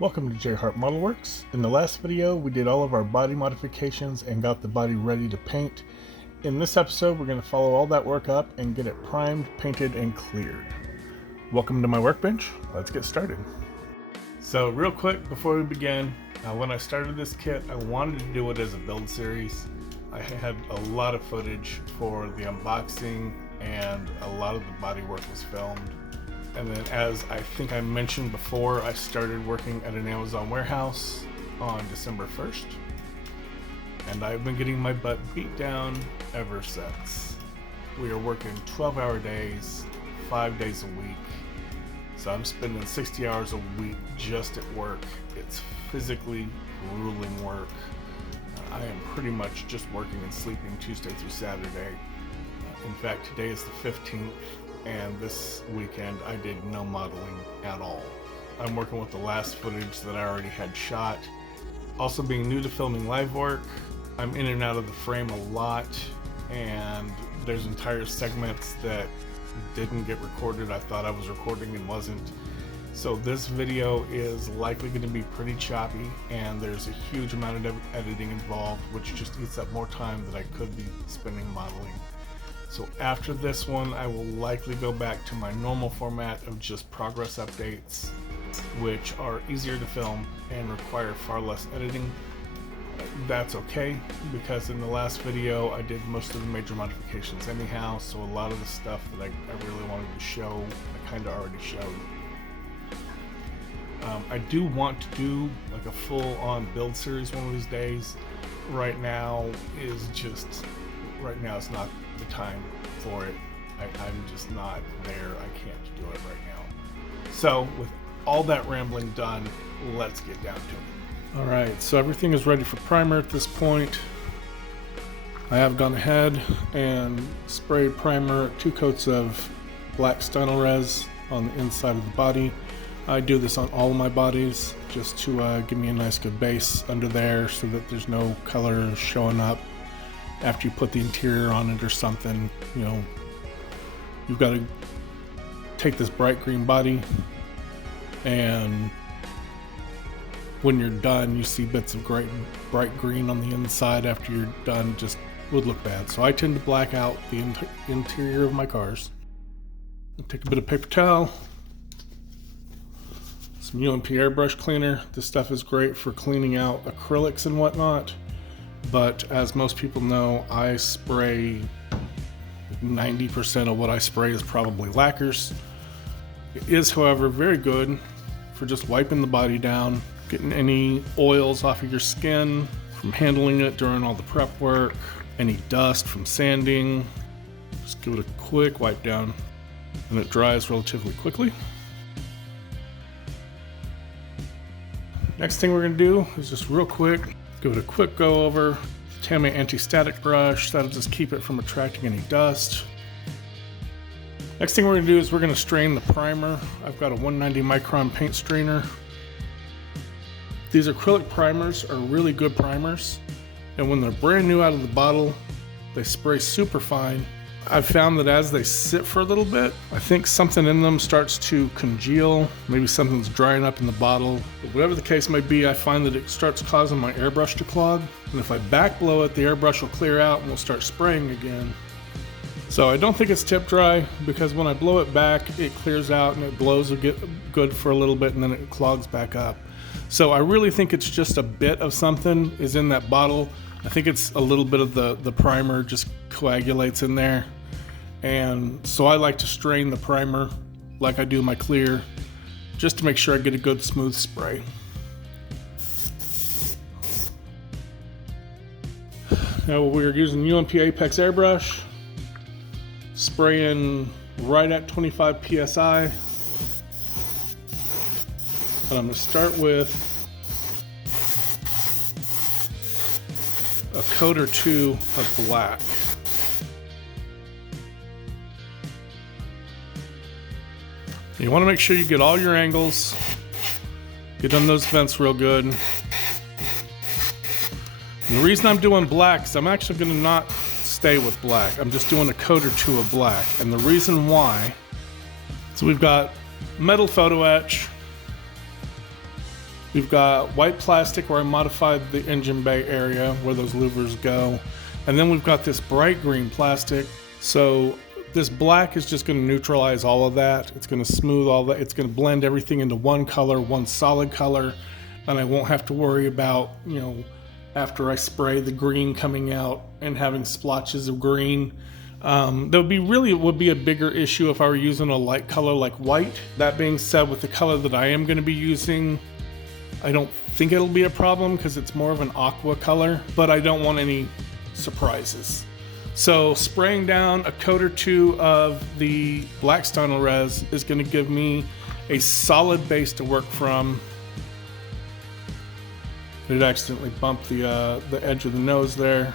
Welcome to JHart Modelworks. In the last video, we did all of our body modifications and got the body ready to paint. In this episode, we're going to follow all that work up and get it primed, painted, and cleared. Welcome to my workbench. Let's get started. So real quick before we begin, when I started this kit, I wanted to do it as a build series. I had a lot of footage for the unboxing and a lot of the body work was filmed. And then, as I think I mentioned before, I started working at an Amazon warehouse on December 1st. And I've been getting my butt beat down ever since. We are working 12-hour days, 5 days a week. So I'm spending 60 hours a week just at work. It's physically grueling work. I am pretty much just working and sleeping Tuesday through Saturday. In fact, today is the 15th. And this weekend I did no modeling at all. I'm working with the last footage that I already had shot. Also, being new to filming live work, I'm in and out of the frame a lot, and there's entire segments that didn't get recorded. I thought I was recording and wasn't. So this video is likely going to be pretty choppy, and there's a huge amount of editing involved, which just eats up more time that I could be spending modeling. So after this one, I will likely go back to my normal format of just progress updates, which are easier to film and require far less editing. That's okay, because in the last video, I did most of the major modifications anyhow, so a lot of the stuff that I really wanted to show, I kind of already showed. I do want to do like a full-on build series one of these days. Right now is not the time for it. I'm just not there. I can't do it right now. So with all that rambling done, let's get down to it. Alright, so everything is ready for primer at this point. I have gone ahead and sprayed primer, 2 coats of black Stynylrez on the inside of the body. I do this on all of my bodies just to give me a nice good base under there so that there's no color showing up after you put the interior on it or something. You know, you've got to take this bright green body, and when you're done, you see bits of bright green on the inside after you're done. Just would look bad. So I tend to black out the interior of my cars. I'll take a bit of paper towel, some UMP airbrush cleaner. This stuff is great for cleaning out acrylics and whatnot. But as most people know, I spray 90% of what I spray is probably lacquers. It is, however, very good for just wiping the body down, getting any oils off of your skin from handling it during all the prep work, any dust from sanding. Just give it a quick wipe down, and it dries relatively quickly. Next thing we're going to do is just real quick, give it a quick go over. Tamiya anti-static brush, that'll just keep it from attracting any dust. Next thing we're going to do is we're going to strain the primer. I've got a 190 micron paint strainer. These acrylic primers are really good primers, and when they're brand new out of the bottle, they spray super fine. I've found that as they sit for a little bit, I think something in them starts to congeal. Maybe something's drying up in the bottle. But whatever the case may be, I find that it starts causing my airbrush to clog. And if I back blow it, the airbrush will clear out and we'll start spraying again. So I don't think it's tip dry, because when I blow it back, it clears out and it blows good for a little bit and then it clogs back up. So I really think it's just a bit of something is in that bottle. I think it's a little bit of the primer just coagulates in there. And so I like to strain the primer like I do my clear, just to make sure I get a good smooth spray. Now we're using UMP Apex airbrush, spraying right at 25 psi. And I'm going to start with a coat or two of black. You want to make sure you get all your angles, get on those vents real good. And the reason I'm doing black is I'm actually going to not stay with black. I'm just doing a coat or two of black. And the reason why, so we've got metal photo etch, We've got white plastic where I modified the engine bay area where those louvers go. And then we've got this bright green plastic. So this black is just going to neutralize all of that. It's going to smooth all that. It's going to blend everything into one color, one solid color. And I won't have to worry about, after I spray, the green coming out and having splotches of green. It would be a bigger issue if I were using a light color like white. That being said, with the color that I am going to be using, I don't think it'll be a problem because it's more of an aqua color, but I don't want any surprises. So spraying down a coat or two of the black Stynylrez res is going to give me a solid base to work from. It accidentally bumped the edge of the nose there.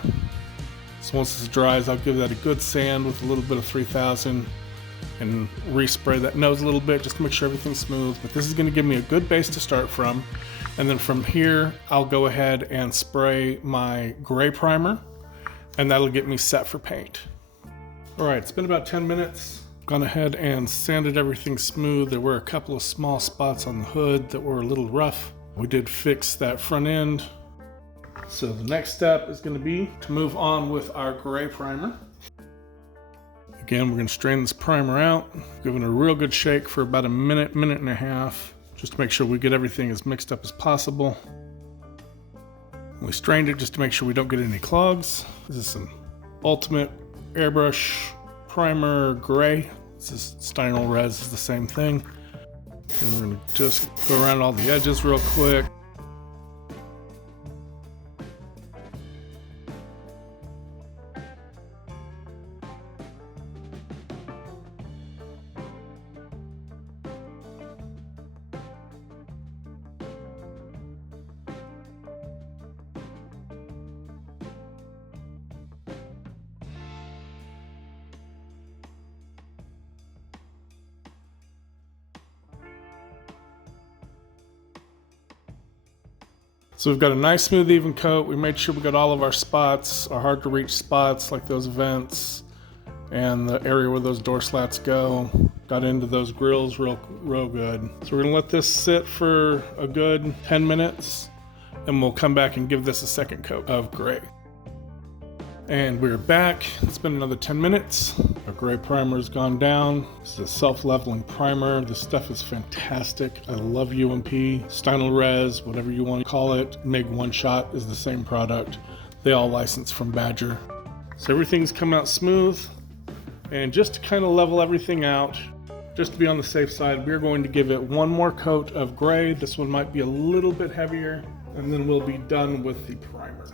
So once this dries, I'll give that a good sand with a little bit of 3000 and respray that nose a little bit just to make sure everything's smooth. But this is going to give me a good base to start from. And then from here, I'll go ahead and spray my gray primer, and that'll get me set for paint. All right, it's been about 10 minutes. Gone ahead and sanded everything smooth. There were a couple of small spots on the hood that were a little rough. We did fix that front end. So the next step is going to be to move on with our gray primer. Again, we're going to strain this primer out, give it a real good shake for about a minute and a half, just to make sure we get everything as mixed up as possible. We strained it just to make sure we don't get any clogs. This is some Ultimate Airbrush Primer Gray. This is Stynylrez res, is the same thing. And we're going to just go around all the edges real quick. So we've got a nice smooth even coat. We made sure we got all of our spots, our hard to reach spots like those vents and the area where those door slats go. Got into those grills real good. So we're gonna let this sit for a good 10 minutes and we'll come back and give this a second coat of gray. And we're back. It's been another 10 minutes. Our gray primer's gone down. This is a self-leveling primer. This stuff is fantastic. I love UMP, Stynylrez, whatever you want to call it. MIG One Shot is the same product. They all license from Badger. So everything's come out smooth. And just to kind of level everything out, just to be on the safe side, we're going to give it one more coat of gray. This one might be a little bit heavier, and then we'll be done with the primer.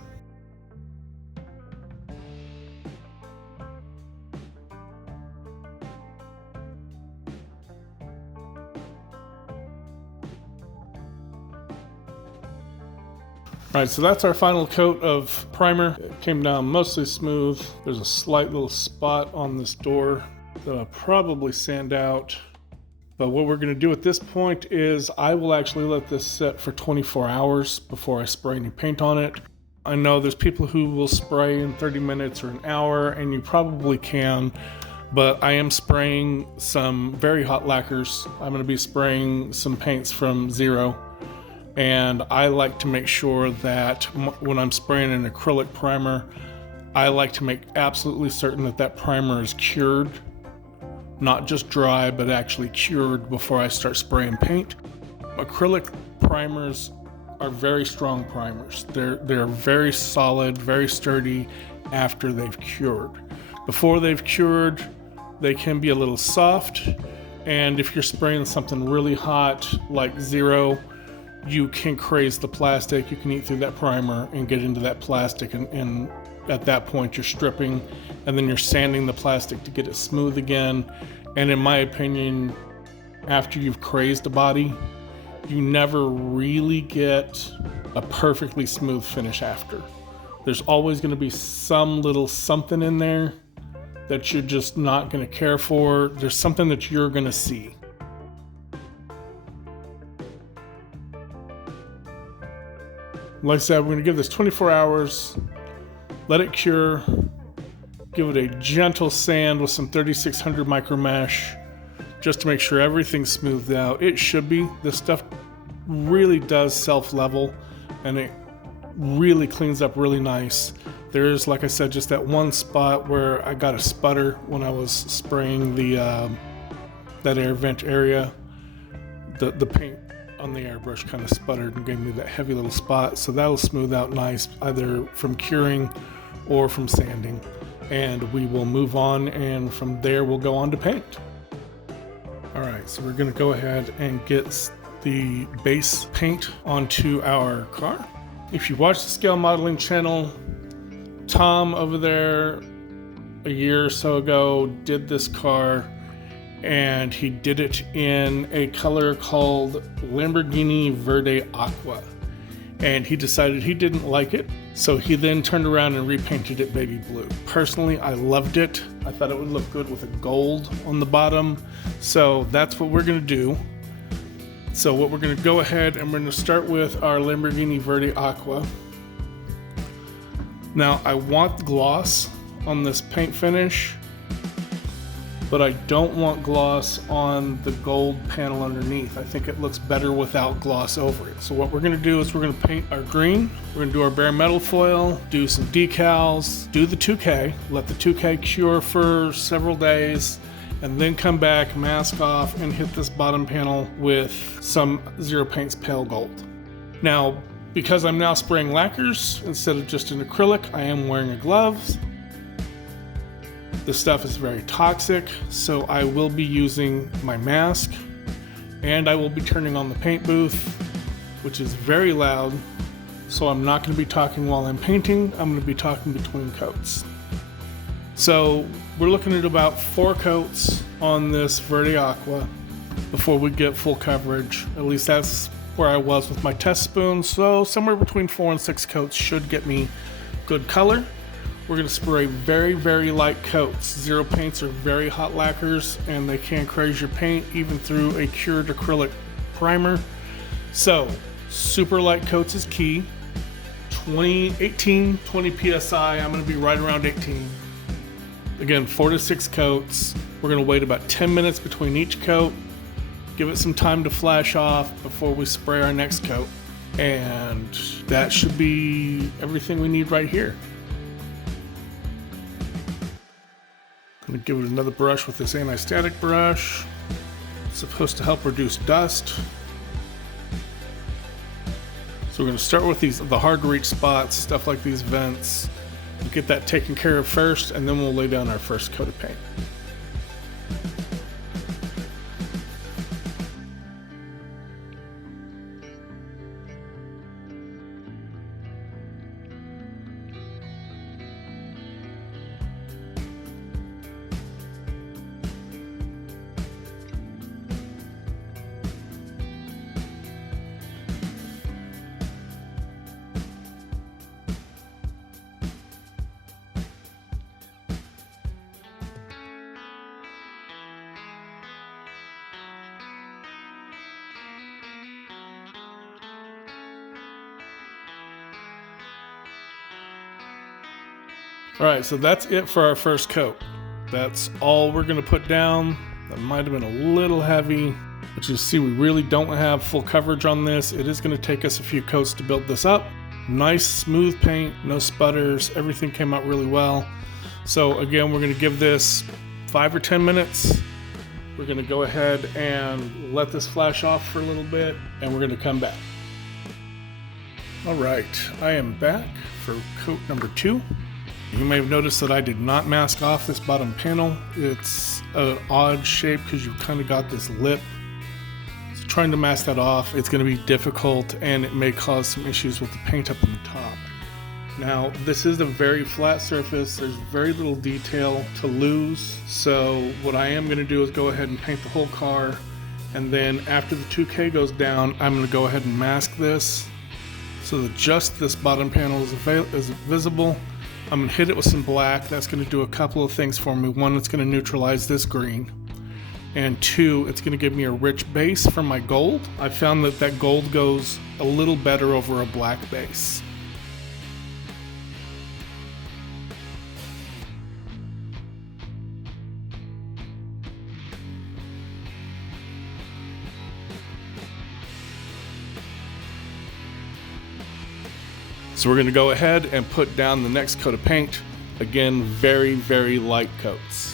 All right, so that's our final coat of primer. It came down mostly smooth. There's a slight little spot on this door that I'll probably sand out. But what we're gonna do at this point is I will actually let this set for 24 hours before I spray any paint on it. I know there's people who will spray in 30 minutes or an hour, and you probably can, but I am spraying some very hot lacquers. I'm gonna be spraying some paints from Zero. And I like to make sure that when I'm spraying an acrylic primer, I like to make absolutely certain that that primer is cured, not just dry, but actually cured before I start spraying paint. Acrylic primers are very strong primers. They're very solid, very sturdy after they've cured. Before they've cured, they can be a little soft. And if you're spraying something really hot like Zero, you can craze the plastic. You can eat through that primer and get into that plastic, and at that point you're stripping and then you're sanding the plastic to get it smooth again. And in my opinion, after you've crazed a body, you never really get a perfectly smooth finish after. There's always going to be some little something in there that you're just not going to care for. There's something that you're going to see. Like I said, we're going to give this 24 hours, let it cure, give it a gentle sand with some 3600 micro mesh just to make sure everything's smoothed out. It should be. This stuff really does self-level, and it really cleans up really nice. There's, like I said, just that one spot where I got a sputter when I was spraying that air vent area. The paint on the airbrush kind of sputtered and gave me that heavy little spot, so that'll smooth out nice either from curing or from sanding. And we will move on, and from there we'll go on to paint. Alright, so we're going to go ahead and get the base paint onto our car. If you watch the Scale Modeling channel, Tom over there a year or so ago did this car, and he did it in a color called Lamborghini Verde Aqua, and he decided he didn't like it, so he then turned around and repainted it baby blue. Personally, I loved it. I thought it would look good with a gold on the bottom, so that's what we're going to do. So what we're going to go ahead and we're going to start with our Lamborghini Verde Aqua. Now I want gloss on this paint finish, but I don't want gloss on the gold panel underneath. I think it looks better without gloss over it. So what we're gonna do is we're gonna paint our green, we're gonna do our bare metal foil, do some decals, do the 2K, let the 2K cure for several days, and then come back, mask off, and hit this bottom panel with some Zero Paint's Pale Gold. Now, because I'm now spraying lacquers instead of just an acrylic, I am wearing a gloves. This stuff is very toxic, so I will be using my mask, and I will be turning on the paint booth, which is very loud, so I'm not going to be talking while I'm painting. I'm going to be talking between coats. So we're looking at about 4 coats on this Verde Aqua before we get full coverage. At least that's where I was with my test spoon, so somewhere between 4 and 6 coats should get me good color. We're going to spray very, very light coats. Zero Paints are very hot lacquers, and they can craze your paint even through a cured acrylic primer. So super light coats is key. 20 PSI. I'm going to be right around 18. Again, 4 to 6 coats. We're going to wait about 10 minutes between each coat. Give it some time to flash off before we spray our next coat. And that should be everything we need right here. I'm going to give it another brush with this anti-static brush. It's supposed to help reduce dust. So we're going to start with the hard to reach spots, stuff like these vents. We'll get that taken care of first, and then we'll lay down our first coat of paint. Alright, so that's it for our first coat. That's all we're going to put down. That might have been a little heavy, but you see we really don't have full coverage on this. It is going to take us a few coats to build this up. Nice smooth paint, no sputters, everything came out really well. So again, we're going to give this 5 or 10 minutes. We're going to go ahead and let this flash off for a little bit, and we're going to come back. Alright, I am back for coat number 2. You may have noticed that I did not mask off this bottom panel. It's an odd shape because you've kind of got this lip. So trying to mask that off, it's going to be difficult, and it may cause some issues with the paint up on the top. Now, this is a very flat surface. There's very little detail to lose. So what I am going to do is go ahead and paint the whole car. And then after the 2K goes down, I'm going to go ahead and mask this so that just this bottom panel is visible. I'm going to hit it with some black. That's going to do a couple of things for me. One, it's going to neutralize this green. And 2, it's going to give me a rich base for my gold. I found that that gold goes a little better over a black base. So we're going to go ahead and put down the next coat of paint. Again, very, very light coats.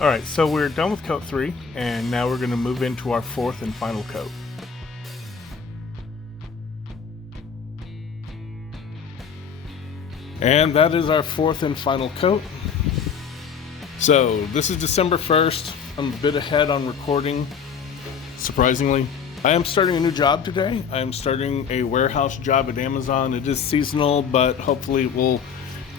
All right, so we're done with coat 3, and now we're going to move into our 4th and final coat. And that is our 4th and final coat. So this is December 1st. I'm a bit ahead on recording, surprisingly. I am starting a new job today. I am starting a warehouse job at Amazon. It is seasonal, but hopefully it will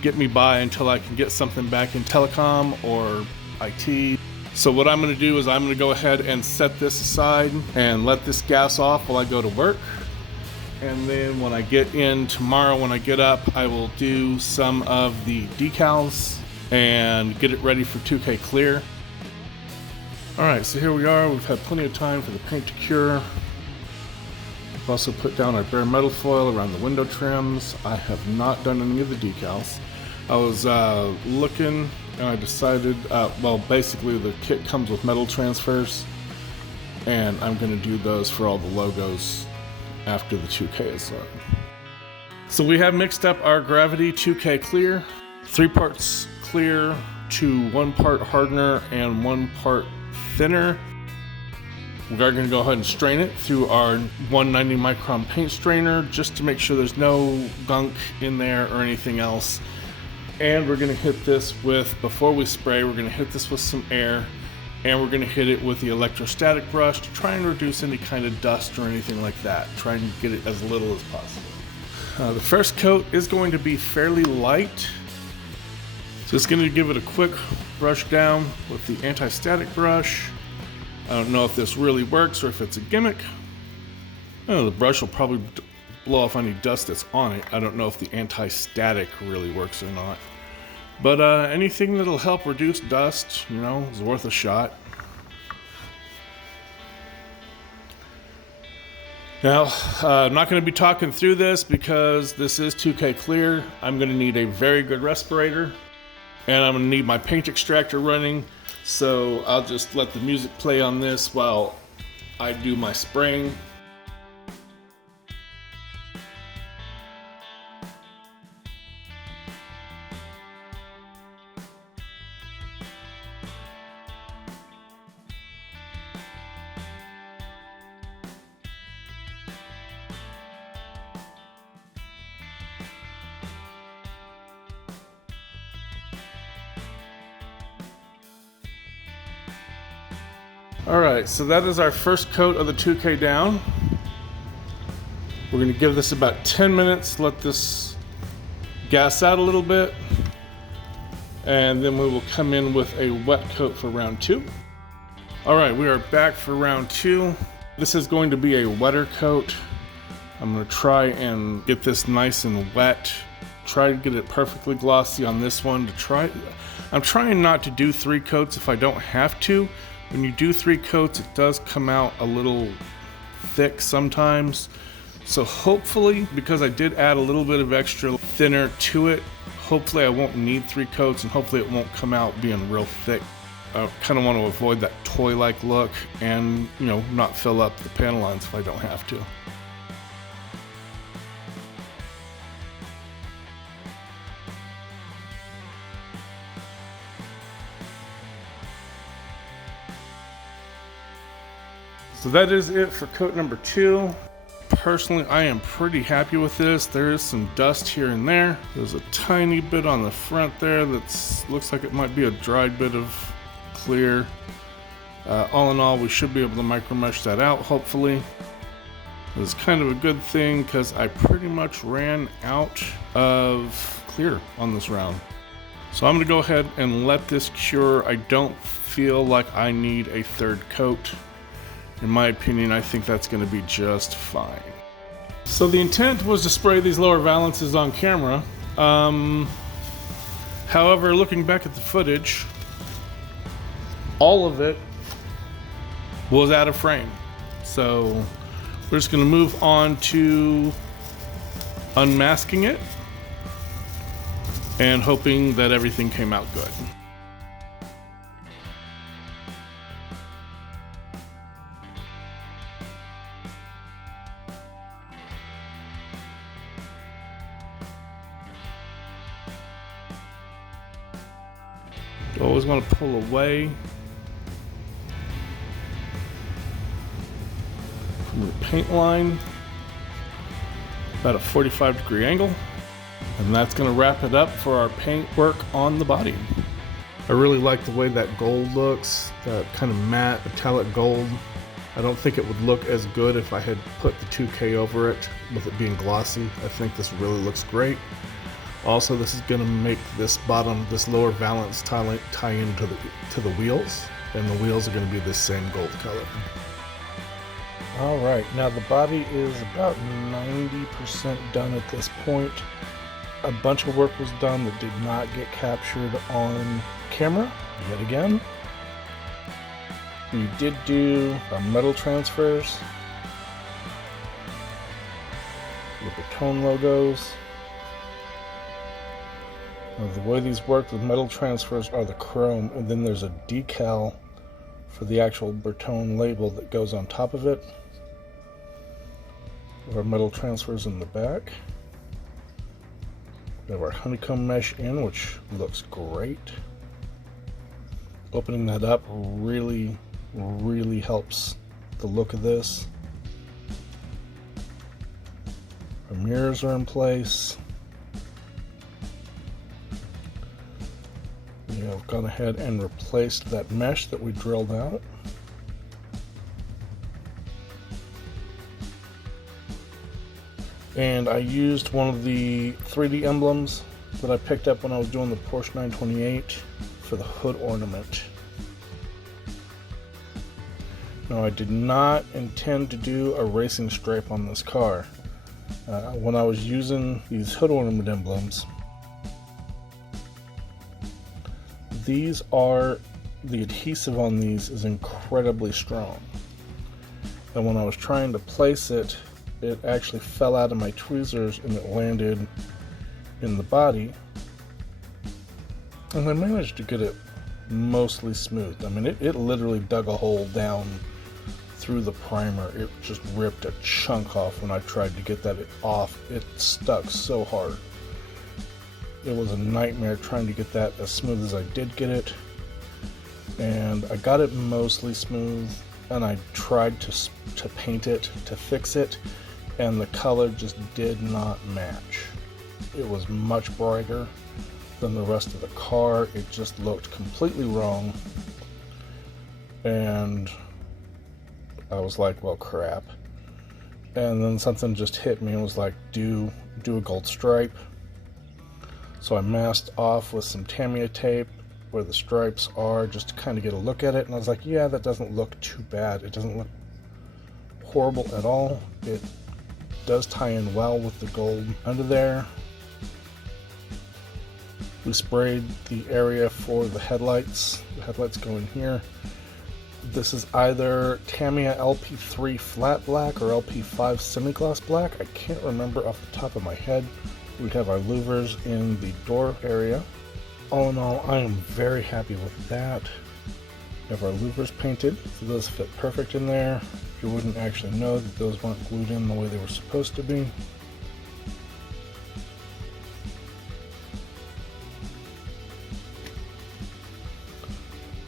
get me by until I can get something back in telecom or IT. So what I'm going to do is I'm going to go ahead and set this aside and let this gas off while I go to work. And then when I get in tomorrow, when I get up, I will do some of the decals and get it ready for 2K clear. All right, so here we are. We've had plenty of time for the paint to cure. I've also put down our bare metal foil around the window trims. I have not done any of the decals. I was looking and I decided, well, basically the kit comes with metal transfers, and I'm going to do those for all the logos after the 2K is done. So we have mixed up our Gravity 2K clear, 3 parts clear to 1 part hardener and 1 part thinner. We are going to go ahead and strain it through our 190 micron paint strainer just to make sure there's no gunk in there or anything else. And we're going to hit this with, before we spray, we're going to hit this with some air, and we're going to hit it with the electrostatic brush to try and reduce any kind of dust or anything like that. Try and get it as little as possible. The first coat is going to be fairly light. Just going to give it a quick brush down with the anti-static brush. I don't know if this really works or if it's a gimmick. The brush will probably blow off any dust that's on it. I don't know if the anti-static really works or not. But anything that'll help reduce dust, you know, is worth a shot. Now, I'm not going to be talking through this because this is 2K clear. I'm going to need a very good respirator, and I'm going to need my paint extractor running. So I'll just let the music play on this while I do my spraying. Alright, so that is our first coat of the 2K down. We're going to give this about 10 minutes, let this gas out a little bit, and then we will come in with a wet coat for round 2. Alright, we are back for round 2. This is going to be a wetter coat. I'm going to try and get this nice and wet. Try to get it perfectly glossy on this one. I'm trying not to do 3 coats if I don't have to. When you do 3 coats, it does come out a little thick sometimes. So hopefully, because I did add a little bit of extra thinner to it, hopefully I won't need 3 coats, and hopefully it won't come out being real thick. I kind of want to avoid that toy-like look and, you know, not fill up the panel lines if I don't have to. So that is it for coat number 2. Personally, I am pretty happy with this. There is some dust here and there. There's a tiny bit on the front there that looks like it might be a dried bit of clear. All in all, we should be able to micro mesh that out, hopefully. It's kind of a good thing because I pretty much ran out of clear on this round. So I'm going to go ahead and let this cure. I don't feel like I need a 3rd coat. In my opinion, I think that's going to be just fine. So the intent was to spray these lower valances on camera. However, looking back at the footage, all of it was out of frame. So we're just gonna move on to unmasking it and hoping that everything came out good. You always want to pull away from the paint line, about a 45-degree angle. And that's going to wrap it up for our paint work on the body. I really like the way that gold looks, that kind of matte metallic gold. I don't think it would look as good if I had put the 2K over it with it being glossy. I think this really looks great. Also, this is going to make this lower valance tie into the wheels, and the wheels are going to be the same gold color. All right, now the body is about 90% done at this point. A bunch of work was done that did not get captured on camera, yet again. We did do our metal transfers, the Bertone logos. Now, the way these work with metal transfers are the chrome, and then there's a decal for the actual Bertone label that goes on top of it. We have our metal transfers in the back. We have our honeycomb mesh in, which looks great. Opening that up really, really helps the look of this. Our mirrors are in place. I've gone ahead and replaced that mesh that we drilled out. And I used one of the 3D emblems that I picked up when I was doing the Porsche 928 for the hood ornament. Now, I did not intend to do a racing stripe on this car. When I was using these hood ornament emblems, the adhesive on these is incredibly strong. And when I was trying to place it, it actually fell out of my tweezers and it landed in the body. And I managed to get it mostly smooth. I mean, it literally dug a hole down through the primer. It just ripped a chunk off when I tried to get that off. It stuck so hard. It was a nightmare trying to get that as smooth as I did get it. And I got it mostly smooth, and I tried to paint it to fix it, and the color just did not match. It was much brighter than the rest of the car. It just looked completely wrong. And I was like, well, crap. And then something just hit me and was like, do a gold stripe. So I masked off with some Tamiya tape where the stripes are, just to kind of get a look at it. And I was like, yeah, that doesn't look too bad. It doesn't look horrible at all. It does tie in well with the gold under there. We sprayed the area for the headlights. The headlights go in here. This is either Tamiya LP3 flat black or LP5 semi-gloss black. I can't remember off the top of my head. We have our louvers in the door area. All in all, I am very happy with that. We have our louvers painted, so those fit perfect in there. You wouldn't actually know that those weren't glued in the way they were supposed to be.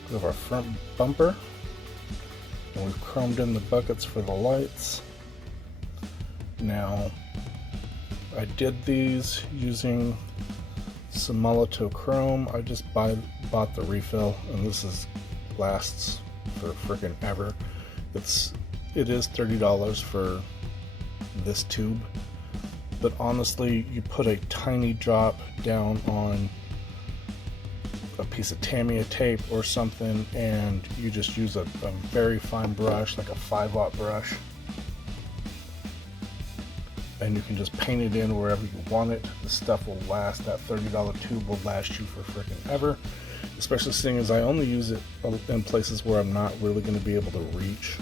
We have our front bumper, and we've chromed in the buckets for the lights. Now, I did these using some Molotov chrome. I just bought the refill, and this lasts for frickin' ever. It is $30 for this tube, but honestly, you put a tiny drop down on a piece of Tamiya tape or something, and you just use a very fine brush, like a 5-aught brush, and you can just paint it in wherever you want it. The stuff will last. That $30 tube will last you for frickin' ever. especially seeing as I only use it in places where I'm not really going to be able to reach.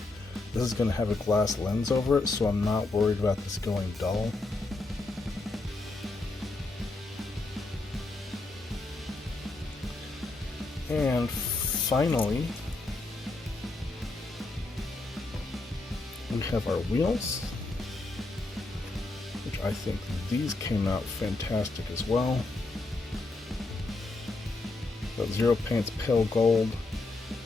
This is going to have a glass lens over it, so I'm not worried about this going dull. And finally, we have our wheels, which I think these came out fantastic as well. Got Zero Paint's pale gold,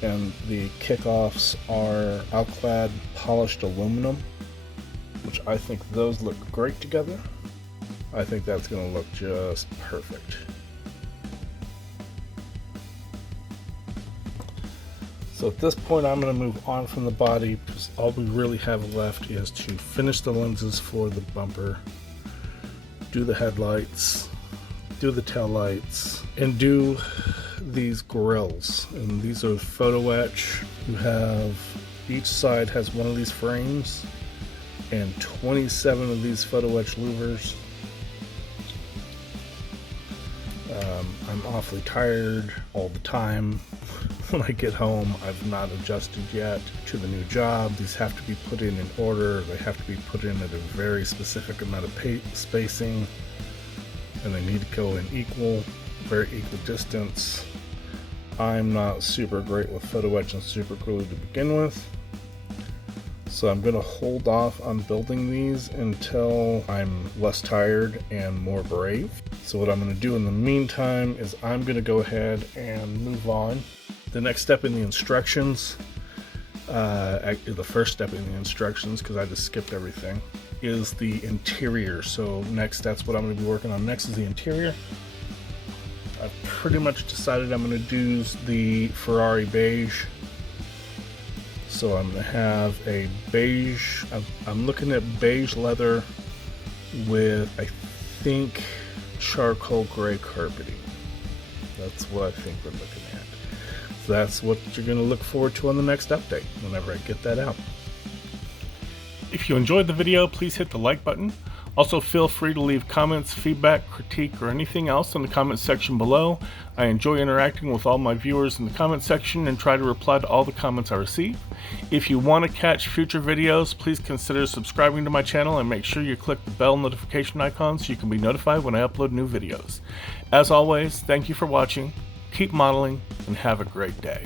and the kickoffs are Alclad polished aluminum, which I think those look great together. I think that's going to look just perfect. So at this point I'm going to move on from the body, because all we really have left is to finish the lenses for the bumper, do the headlights, do the taillights, and do these grills. And these are photo etch. You have, each side has one of these frames and 27 of these photo etch louvers. I'm awfully tired all the time. When I get home, I've not adjusted yet to the new job. These have to be put in order. They have to be put in at a very specific amount of spacing, and they need to go in very equal distance. I'm not super great with photo etch and super glue to begin with, so I'm going to hold off on building these until I'm less tired and more brave. So what I'm going to do in the meantime is I'm going to go ahead and move on. The next step in the instructions, the first step in the instructions, because I just skipped everything, is the interior. So next, that's what I'm going to be working on next, is the interior. I've pretty much decided I'm going to do the Ferrari beige. So I'm going to have a beige, I'm looking at beige leather with, I think, charcoal gray carpeting. That's what I think we're looking at. So that's what you're going to look forward to on the next update, whenever I get that out. If you enjoyed the video, please hit the like button. Also, feel free to leave comments, feedback, critique, or anything else in the comment section below. I enjoy interacting with all my viewers in the comment section and try to reply to all the comments I receive. If you want to catch future videos, please consider subscribing to my channel and make sure you click the bell notification icon so you can be notified when I upload new videos. As always, thank you for watching, keep modeling, and have a great day.